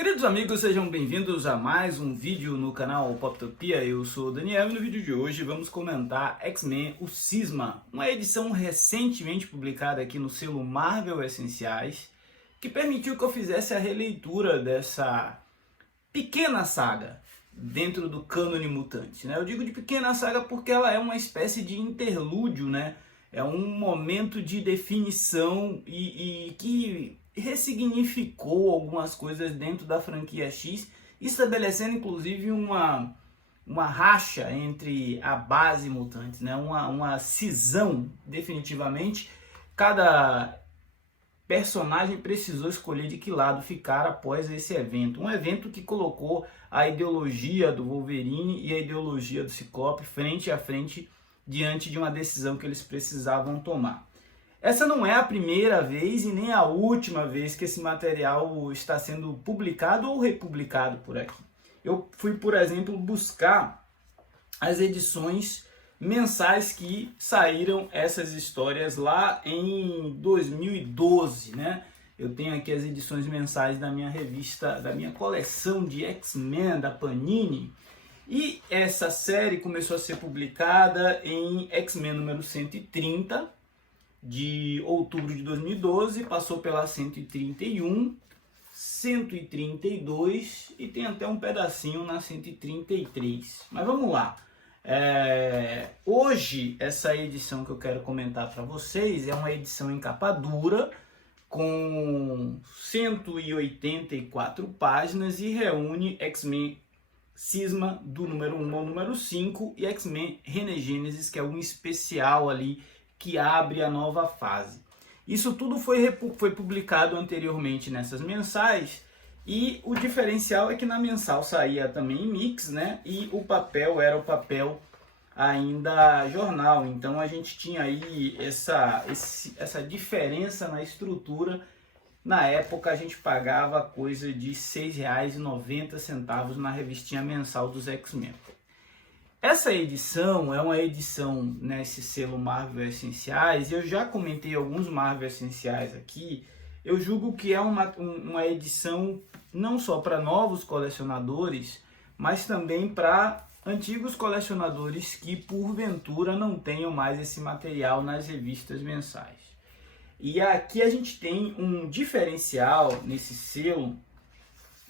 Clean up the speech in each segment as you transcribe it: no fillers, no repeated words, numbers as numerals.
Queridos amigos, sejam bem-vindos a mais um vídeo no canal Poptopia. Eu sou o Daniel e no vídeo de hoje vamos comentar X-Men, o Cisma, uma edição recentemente publicada aqui no selo Marvel Essenciais, que permitiu que eu fizesse a releitura dessa pequena saga dentro do cânone mutante, né? Eu digo de pequena saga porque ela é uma espécie de interlúdio, né? É um momento de definição e que ressignificou algumas coisas dentro da franquia X, estabelecendo inclusive uma racha entre a base mutante, né? Uma cisão, definitivamente. Cada personagem precisou escolher de que lado ficar após esse evento. Um evento que colocou a ideologia do Wolverine e a ideologia do Ciclope frente a frente diante de uma decisão que eles precisavam tomar. Essa não é a primeira vez e nem a última vez que esse material está sendo publicado ou republicado por aqui. Eu fui, por exemplo, buscar as edições mensais que saíram essas histórias lá em 2012, né? Eu tenho aqui as edições mensais da minha revista, da minha coleção de X-Men da Panini. E essa série começou a ser publicada em X-Men número 130, de outubro de 2012, passou pela 131, 132 e tem até um pedacinho na 133. Mas vamos lá. Hoje, essa edição que eu quero comentar para vocês é uma edição em capa dura, com 184 páginas e reúne X-Men Cisma do número 1 ao número 5 e X-Men Renegênesis, que é um especial ali que abre a nova fase. Isso tudo foi publicado anteriormente nessas mensais, e o diferencial é que na mensal saía também em mix, né? E o papel era o papel ainda jornal, então a gente tinha aí essa diferença na estrutura. Na época a gente pagava coisa de R$ 6,90 na revistinha mensal dos X-Men. Essa edição é uma edição nesse selo Marvel Essenciais, e eu já comentei alguns Marvel Essenciais aqui. Eu julgo que é uma edição não só para novos colecionadores, mas também para antigos colecionadores que porventura não tenham mais esse material nas revistas mensais. E aqui a gente tem um diferencial nesse selo,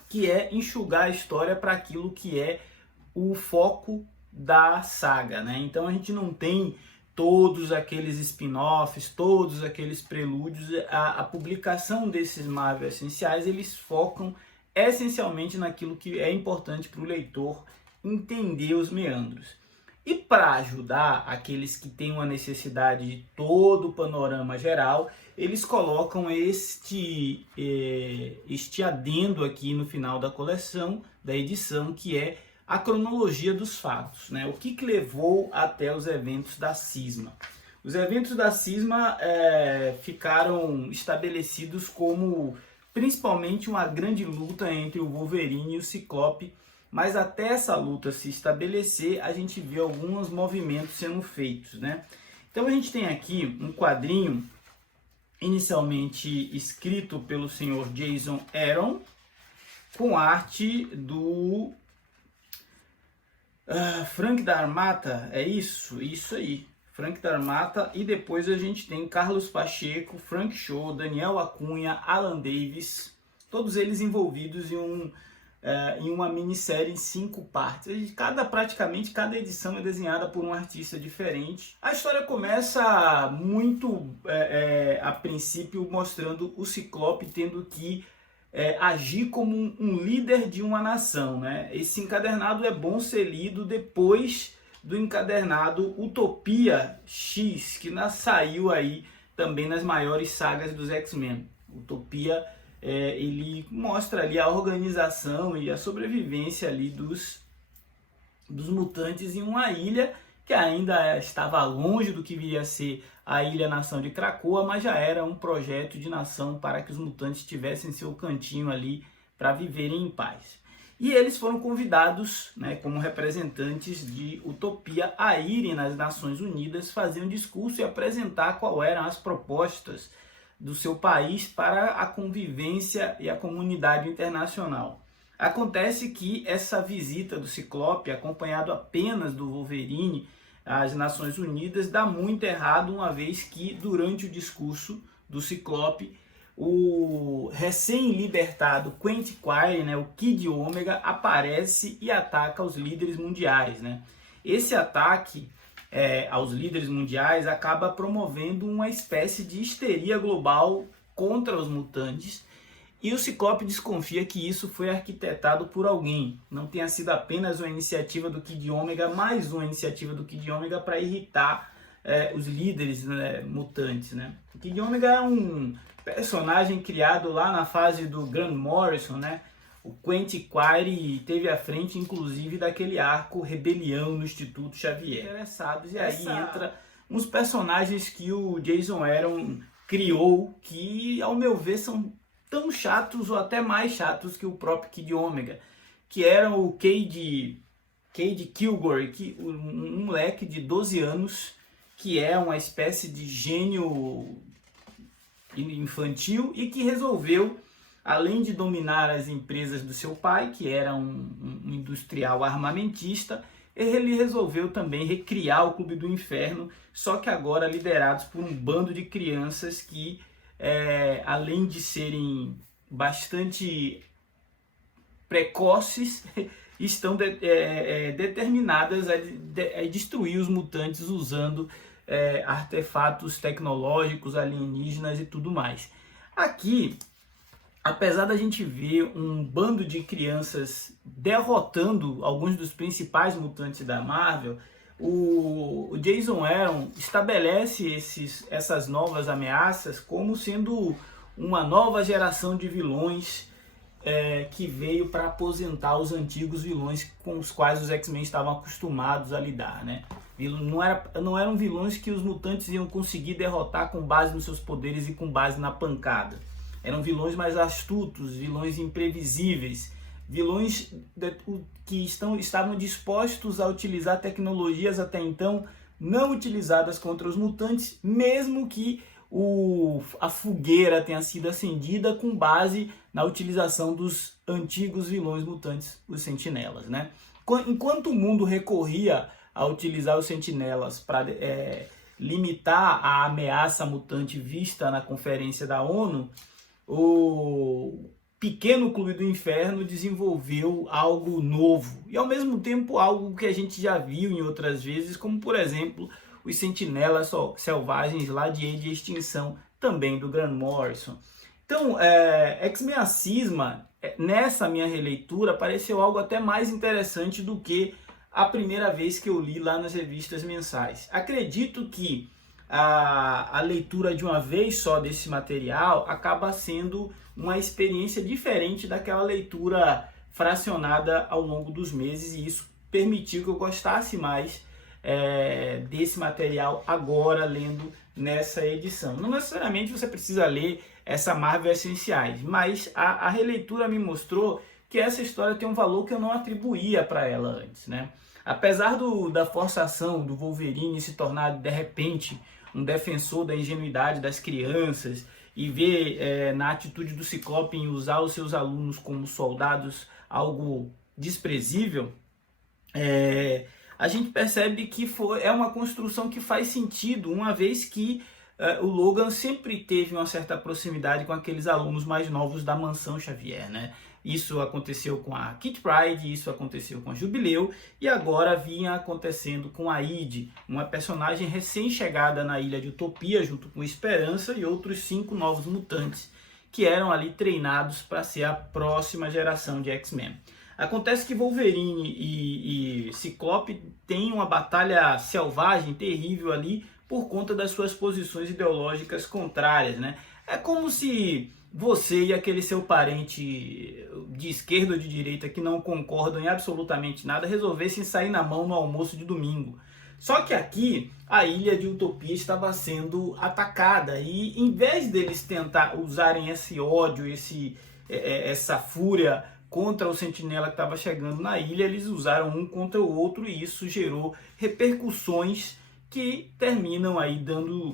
que é enxugar a história para aquilo que é o foco da saga, né? Então a gente não tem todos aqueles spin-offs, todos aqueles prelúdios. A publicação desses Marvel Essenciais, eles focam essencialmente naquilo que é importante para o leitor entender os meandros. E para ajudar aqueles que têm uma necessidade de todo o panorama geral, eles colocam este adendo aqui no final da coleção, da edição, que é a cronologia dos fatos, né? O que levou até os eventos da Cisma. Os eventos da Cisma ficaram estabelecidos como principalmente uma grande luta entre o Wolverine e o Ciclope, mas até essa luta se estabelecer, a gente vê alguns movimentos sendo feitos, né? Então a gente tem aqui um quadrinho inicialmente escrito pelo senhor Jason Aaron, com arte do Frank D'Armata, é isso aí, Frank D'Armata, e depois a gente tem Carlos Pacheco, Frank Show, Daniel Acunha, Alan Davis, todos eles envolvidos em uma minissérie em 5 partes. Praticamente cada edição é desenhada por um artista diferente. A história começa muito, a princípio, mostrando o Ciclope tendo que agir como um líder de uma nação, né? Esse encadernado é bom ser lido depois do encadernado Utopia X, que saiu aí também nas maiores sagas dos X-Men. Utopia, ele mostra ali a organização e a sobrevivência ali dos mutantes em uma ilha que ainda estava longe do que viria a ser a Ilha-nação de Krakoa, mas já era um projeto de nação para que os mutantes tivessem seu cantinho ali para viverem em paz. E eles foram convidados, né, como representantes de Utopia, a irem nas Nações Unidas, fazer um discurso e apresentar quais eram as propostas do seu país para a convivência e a comunidade internacional. Acontece que essa visita do Ciclope, acompanhado apenas do Wolverine às Nações Unidas, dá muito errado, uma vez que durante o discurso do Ciclope, o recém-libertado Quentin Quire, né, o Kid Ômega, aparece e ataca os líderes mundiais, né? Esse ataque aos líderes mundiais acaba promovendo uma espécie de histeria global contra os mutantes, e o Ciclope desconfia que isso foi arquitetado por alguém, não tenha sido apenas uma iniciativa do Kid Ômega, mais uma iniciativa do Kid Ômega para irritar os líderes, né, mutantes, né? O Kid Ômega é um personagem criado lá na fase do Grant Morrison, né? O Quentin Quire teve à frente, inclusive, daquele arco Rebelião no Instituto Xavier. Interessados, e aí entra uns personagens que o Jason Aaron criou, que, ao meu ver, são tão chatos ou até mais chatos que o próprio Kid Ômega, que eram o Cade Kilgore, um moleque de 12 anos, que é uma espécie de gênio infantil e que resolveu, além de dominar as empresas do seu pai, que era um industrial armamentista, ele resolveu também recriar o Clube do Inferno, só que agora liderados por um bando de crianças que, além de serem bastante precoces, estão determinadas a destruir os mutantes usando artefatos tecnológicos, alienígenas e tudo mais. Aqui, apesar da gente ver um bando de crianças derrotando alguns dos principais mutantes da Marvel, o Jason Aaron estabelece essas novas ameaças como sendo uma nova geração de vilões que veio para aposentar os antigos vilões com os quais os X-Men estavam acostumados a lidar, né? Não eram vilões que os mutantes iam conseguir derrotar com base nos seus poderes e com base na pancada. Eram vilões mais astutos, vilões imprevisíveis, vilões que estavam dispostos a utilizar tecnologias até então não utilizadas contra os mutantes, mesmo que a fogueira tenha sido acendida com base na utilização dos antigos vilões mutantes, os Sentinelas, né? Enquanto o mundo recorria a utilizar os Sentinelas para limitar a ameaça mutante vista na Conferência da ONU, o pequeno Clube do Inferno desenvolveu algo novo e, ao mesmo tempo, algo que a gente já viu em outras vezes, como, por exemplo, os Sentinelas Selvagens lá de Extinção, também do Grant Morrison. Então, X-Men a Cisma, nessa minha releitura, pareceu algo até mais interessante do que a primeira vez que eu li lá nas revistas mensais. Acredito que a leitura de uma vez só desse material acaba sendo uma experiência diferente daquela leitura fracionada ao longo dos meses, e isso permitiu que eu gostasse mais desse material agora, lendo nessa edição. Não necessariamente você precisa ler essa Marvel Essenciais, mas a releitura me mostrou que essa história tem um valor que eu não atribuía para ela antes, né? Apesar da forçação do Wolverine se tornar de repente um defensor da ingenuidade das crianças e ver na atitude do Ciclope em usar os seus alunos como soldados algo desprezível, a gente percebe que é uma construção que faz sentido, uma vez que o Logan sempre teve uma certa proximidade com aqueles alunos mais novos da Mansão Xavier, né? Isso aconteceu com a Kitty Pryde, isso aconteceu com a Jubileu, e agora vinha acontecendo com a Id, uma personagem recém-chegada na Ilha de Utopia, junto com Esperança e outros 5 novos mutantes, que eram ali treinados para ser a próxima geração de X-Men. Acontece que Wolverine e Ciclope têm uma batalha selvagem, terrível ali, por conta das suas posições ideológicas contrárias, né? É como se você e aquele seu parente de esquerda ou de direita que não concordam em absolutamente nada resolvessem sair na mão no almoço de domingo. Só que aqui a Ilha de Utopia estava sendo atacada e, em vez deles tentar usarem esse ódio, essa fúria contra o sentinela que estava chegando na ilha, eles usaram um contra o outro, e isso gerou repercussões que terminam aí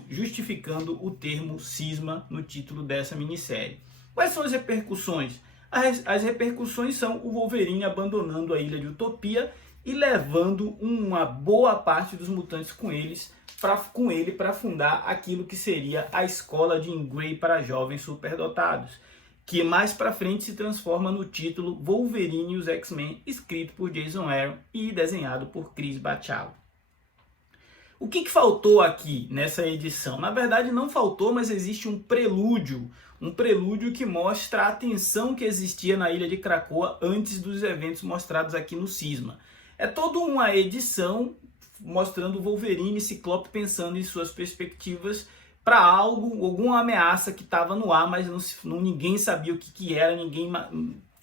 justificando o termo cisma no título dessa minissérie. Quais são as repercussões? As repercussões são o Wolverine abandonando a Ilha de Utopia e levando uma boa parte dos mutantes com ele para fundar aquilo que seria a escola de Jean Grey para jovens superdotados, que mais para frente se transforma no título Wolverine e os X-Men, escrito por Jason Aaron e desenhado por Chris Bachalo. O que faltou aqui nessa edição? Na verdade não faltou, mas existe um prelúdio que mostra a tensão que existia na Ilha de Krakoa antes dos eventos mostrados aqui no Cisma. É toda uma edição mostrando o Wolverine e Ciclope pensando em suas perspectivas para alguma ameaça que estava no ar, mas ninguém sabia o que era, ninguém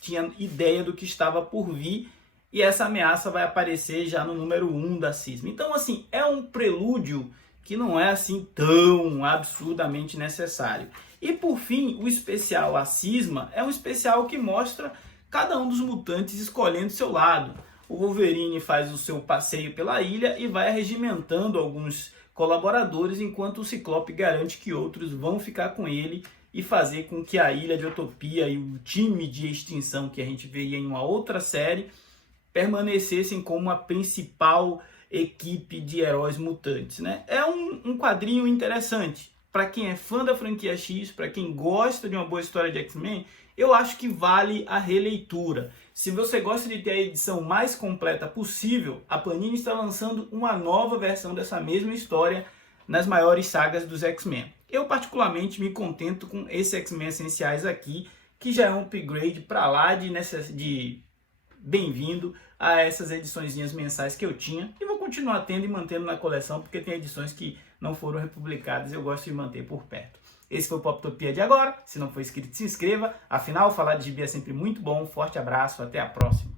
tinha ideia do que estava por vir. E essa ameaça vai aparecer já no número 1 da Cisma. Então, assim, é um prelúdio que não é assim tão absurdamente necessário. E por fim, o especial A Cisma é um especial que mostra cada um dos mutantes escolhendo seu lado. O Wolverine faz o seu passeio pela ilha e vai arregimentando alguns colaboradores, enquanto o Ciclope garante que outros vão ficar com ele e fazer com que a Ilha de Utopia e o time de extinção que a gente veria em uma outra série permanecessem como a principal equipe de heróis mutantes, né? É um quadrinho interessante. Para quem é fã da franquia X, para quem gosta de uma boa história de X-Men, eu acho que vale a releitura. Se você gosta de ter a edição mais completa possível, a Panini está lançando uma nova versão dessa mesma história nas maiores sagas dos X-Men. Eu particularmente me contento com esse X-Men Essenciais aqui, que já é um upgrade para lá de bem-vindo a essas ediçõezinhas mensais que eu tinha e vou continuar tendo e mantendo na coleção, porque tem edições que não foram republicadas e eu gosto de manter por perto. Esse foi o Poptopia de agora. Se não for inscrito, se inscreva. Afinal, falar de gibi é sempre muito bom. Forte abraço, até a próxima.